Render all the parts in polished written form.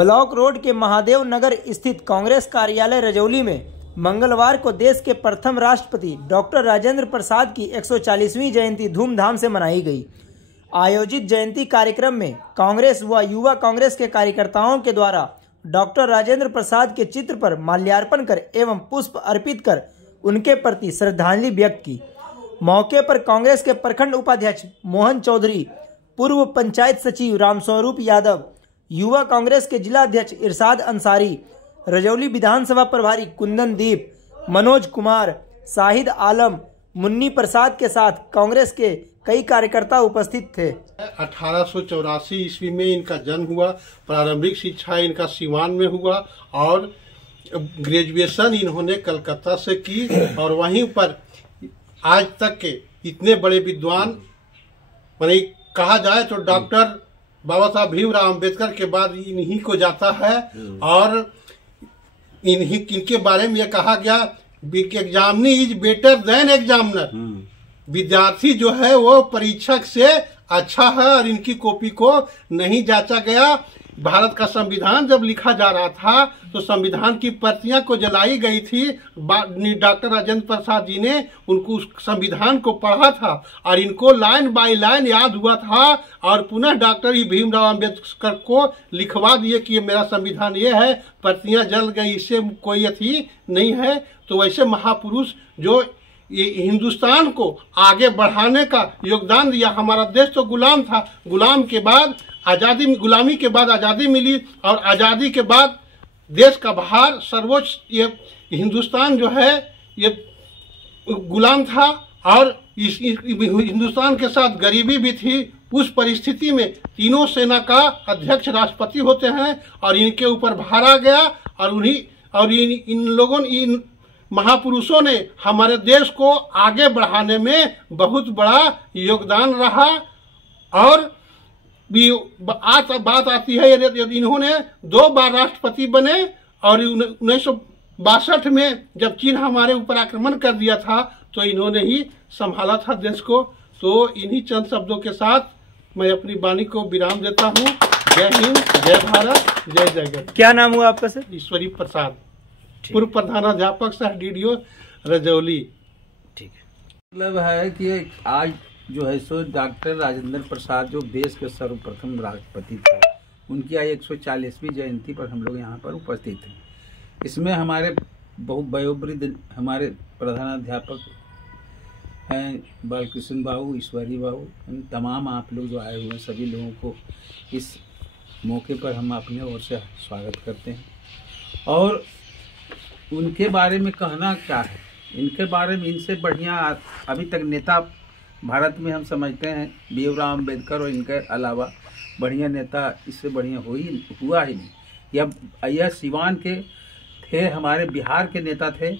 Block road के महादेव नगर स्थित कांग्रेस कार्यालय रजौली में मंगलवार को देश के प्रथम राष्ट्रपति डॉक्टर राजेंद्र प्रसाद की 140वीं जयंती धूमधाम से मनाई गई। आयोजित जयंती कार्यक्रम में कांग्रेस व युवा कांग्रेस के कार्यकर्ताओं के द्वारा डॉक्टर राजेंद्र प्रसाद के चित्र पर माल्यार्पण कर एवं पुष्प अर्पित कर उनके प्रति श्रद्धांजलि व्यक्त की। मौके पर कांग्रेस के प्रखंड उपाध्यक्ष मोहन चौधरी, पूर्व पंचायत सचिव रामस्वरूप यादव, युवा कांग्रेस के जिला अध्यक्ष इरशाद अंसारी, रजौली विधानसभा प्रभारी कुंदन दीप, मनोज कुमार, शाहिद आलम, मुन्नी प्रसाद के साथ कांग्रेस के कई कार्यकर्ता उपस्थित थे। 1884 ईस्वी में इनका जन्म हुआ। प्रारंभिक शिक्षा इनका सिवान में हुआ और ग्रेजुएशन इन्होंने कलकत्ता से की और वहीं पर आज तक के इतने बड़े विद्वान माने कहा जाए तो डॉक्टर बाबा साहब भीमराव अम्बेडकर के बाद इन्हीं को जाता है। और इनके बारे में यह कहा गया examinee is better than examiner. विद्यार्थी जो है वो परीक्षक से अच्छा है और इनकी कॉपी को नहीं जांचा गया। भारत का संविधान जब लिखा जा रहा था तो संविधान की प्रतियां को जलाई गई थी। डॉक्टर राजेंद्र प्रसाद जी ने उनको उस संविधान को पढ़ा था और इनको लाइन बाय लाइन याद हुआ था और पुनः डॉक्टर भीमराव अम्बेडकर को लिखवा दिए कि ये मेरा संविधान ये है, प्रतियां जल गई, इससे कोई अथी नहीं है। तो वैसे महापुरुष जो ये हिंदुस्तान को आगे बढ़ाने का योगदान दिया। हमारा देश तो गुलाम था, गुलामी के बाद आज़ादी मिली और आज़ादी के बाद देश का भार सर्वोच्च ये हिंदुस्तान जो है ये गुलाम था और इस हिंदुस्तान के साथ गरीबी भी थी। उस परिस्थिति में तीनों सेना का अध्यक्ष राष्ट्रपति होते हैं और इनके ऊपर भार आ गया और इन महापुरुषों ने हमारे देश को आगे बढ़ाने में बहुत बड़ा योगदान रहा। और भी आज बात आती है यदि इन्होंने 2 बार राष्ट्रपति बने और 1962 में जब चीन हमारे ऊपर आक्रमण कर दिया था तो इन्होंने ही संभाला था देश को। तो इन्हीं चंद शब्दों के साथ मैं अपनी वाणी को विराम देता हूँ। जय हिंद, जय भारत, जय जय। क्या नाम हुआ आपका सर? ईश्वरी प्रसाद, पूर्व प्रधानाध्यापक सह डीडीओ रजौली। ठीक है। मतलब है कि आज जो है सो डॉक्टर राजेंद्र प्रसाद जो देश के सर्वप्रथम राष्ट्रपति थे, उनकी आज 140वीं जयंती पर हम लोग यहाँ पर उपस्थित हैं। इसमें हमारे बहुत वयोवृद्ध हमारे प्रधानाध्यापक हैं बालकृष्ण बाबू, ईश्वरी बाबू, तमाम आप लोग जो आए हुए हैं सभी लोगों को इस मौके पर हम अपने ओर से स्वागत करते हैं। और उनके बारे में कहना क्या है, इनके बारे में इनसे बढ़िया अभी तक नेता भारत में हम समझते हैं भीमराव अम्बेडकर और इनके अलावा बढ़िया नेता इससे बढ़िया हुआ ही नहीं। यह सिवान के थे, हमारे बिहार के नेता थे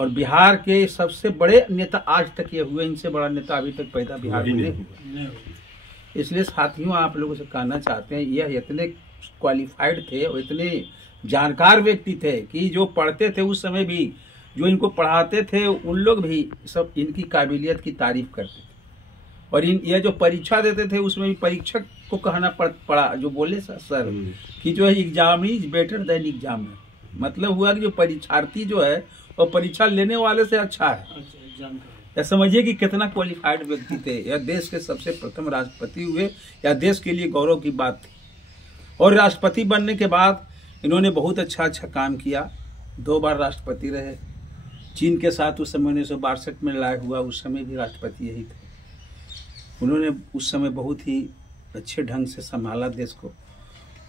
और बिहार के सबसे बड़े नेता आज तक ये हुए। इनसे बड़ा नेता अभी तक पैदा बिहार में नहीं हुआ। इसलिए साथियों आप लोगों से कहना चाहते हैं यह इतने क्वालिफाइड थे और इतने जानकार व्यक्ति थे कि जो पढ़ते थे उस समय भी जो इनको पढ़ाते थे उन लोग भी सब इनकी काबिलियत की तारीफ करते थे। और यह जो परीक्षा देते थे उसमें भी परीक्षक को कहना पड़ा जो बोले सर कि जो है exam is better than examiner. मतलब हुआ कि जो परीक्षार्थी जो है वो परीक्षा लेने वाले से अच्छा है। या समझिए कि कितना क्वालिफाइड व्यक्ति थे। यह देश के सबसे प्रथम राष्ट्रपति हुए, या देश के लिए गौरव की बात थी। और राष्ट्रपति बनने के बाद इन्होंने बहुत अच्छा काम किया। 2 बार राष्ट्रपति रहे। चीन के साथ उस समय 1962 में लड़ाई हुआ, उस समय भी राष्ट्रपति यही थे। उन्होंने उस समय बहुत ही अच्छे ढंग से संभाला देश को।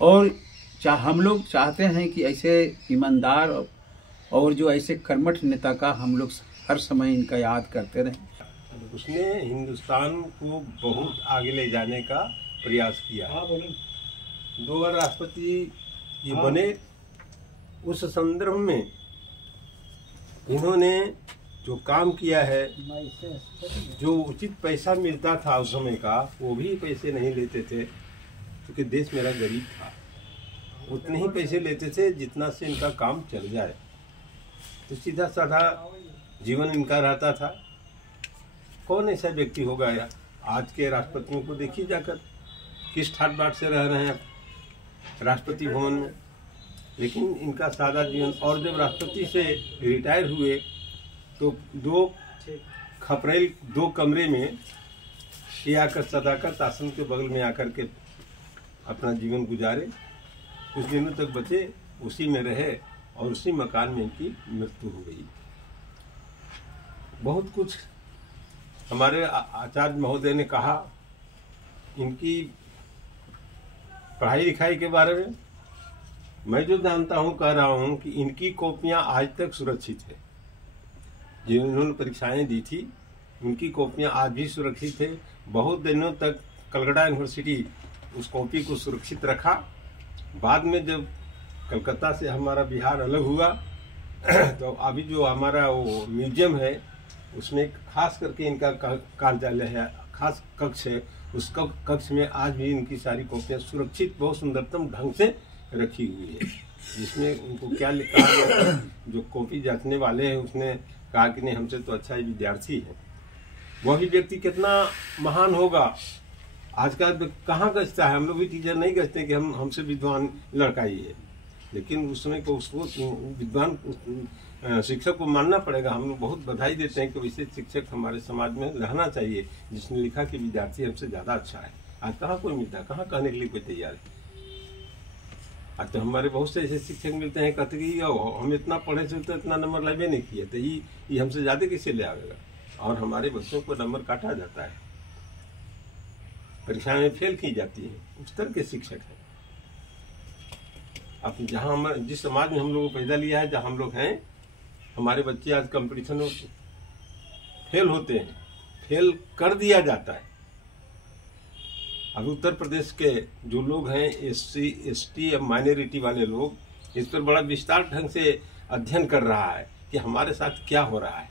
और हम लोग चाहते हैं कि ऐसे ईमानदार और जो ऐसे कर्मठ नेता का हम लोग हर समय इनका याद करते रहें। उसने हिंदुस्तान को बहुत आगे ले जाने का प्रयास किया। 2 बार राष्ट्रपति ये बने। उस संदर्भ में इन्होंने जो काम किया है, जो उचित पैसा मिलता था उस समय का वो भी पैसे नहीं लेते थे क्योंकि देश मेरा गरीब था। उतने ही पैसे लेते थे जितना से इनका काम चल जाए। तो सीधा साधा जीवन इनका रहता था। कौन ऐसा व्यक्ति होगा यार, आज के राष्ट्रपतियों को देखिए जाकर किस ठाट बाट से रह रहे हैं राष्ट्रपति भवन में। लेकिन इनका सादा जीवन। और जब राष्ट्रपति से रिटायर हुए तो 2 खपरेल 2 कमरे में ये आकर सदाकत आश्रम के बगल में आकर के अपना जीवन गुजारे। कुछ दिनों तक बचे, उसी में रहे और उसी मकान में इनकी मृत्यु हो गई। बहुत कुछ हमारे आचार्य महोदय ने कहा इनकी पढ़ाई लिखाई के बारे में। मैं जो जानता हूं कह रहा हूं कि इनकी कॉपियां आज तक सुरक्षित है। जिन्होंने परीक्षाएं दी थी उनकी कॉपियां आज भी सुरक्षित है। बहुत दिनों तक कलकत्ता यूनिवर्सिटी उस कॉपी को सुरक्षित रखा। बाद में जब कलकत्ता से हमारा बिहार अलग हुआ तो अभी जो हमारा वो म्यूजियम है उसमें खास करके इनका कार्यालय है, खास कक्ष है। उस कक्ष में आज भी इनकी सारी कॉपियां सुरक्षित बहुत सुंदरतम ढंग से रखी हुई है। जिसमें उनको क्या लिखा है, जो कॉपी जांचने वाले हैं उसने कहा कि नहीं हमसे तो अच्छा ही विद्यार्थी है। वही व्यक्ति कितना महान होगा। आज का कहाँ गजता है, हम लोग भी टीचर नहीं गजते कि हमसे विद्वान लड़का ही है, लेकिन उस समय को उसको विद्वान शिक्षक को मानना पड़ेगा। हम लोग बहुत बधाई देते हैं कि वैसे शिक्षक हमारे समाज में रहना चाहिए जिसने लिखा कि विद्यार्थी हमसे ज्यादा अच्छा है। आज कहाँ कोई मिलता है, कहाँ कहने के लिए कोई तैयार है। आज तो हमारे बहुत से ऐसे शिक्षक मिलते हैं कहते कि हम इतना पढ़े से तो इतना नंबर लेवे नहीं किए, तो ये हमसे ज्यादा कैसे ले आवेगा। और हमारे बच्चों को नंबर काटा जाता है, परीक्षा में फेल की जाती है। उस तरह के शिक्षक है। अब जहाँ हम जिस समाज में हम लोग को पैदा लिया है, जहाँ हम लोग हैं, हमारे बच्चे आज कंपटीशन में फेल होते हैं, फेल कर दिया जाता है। अब उत्तर प्रदेश के जो लोग हैं SC ST माइनॉरिटी वाले लोग, इस पर बड़ा विस्तार ढंग से अध्ययन कर रहा है कि हमारे साथ क्या हो रहा है।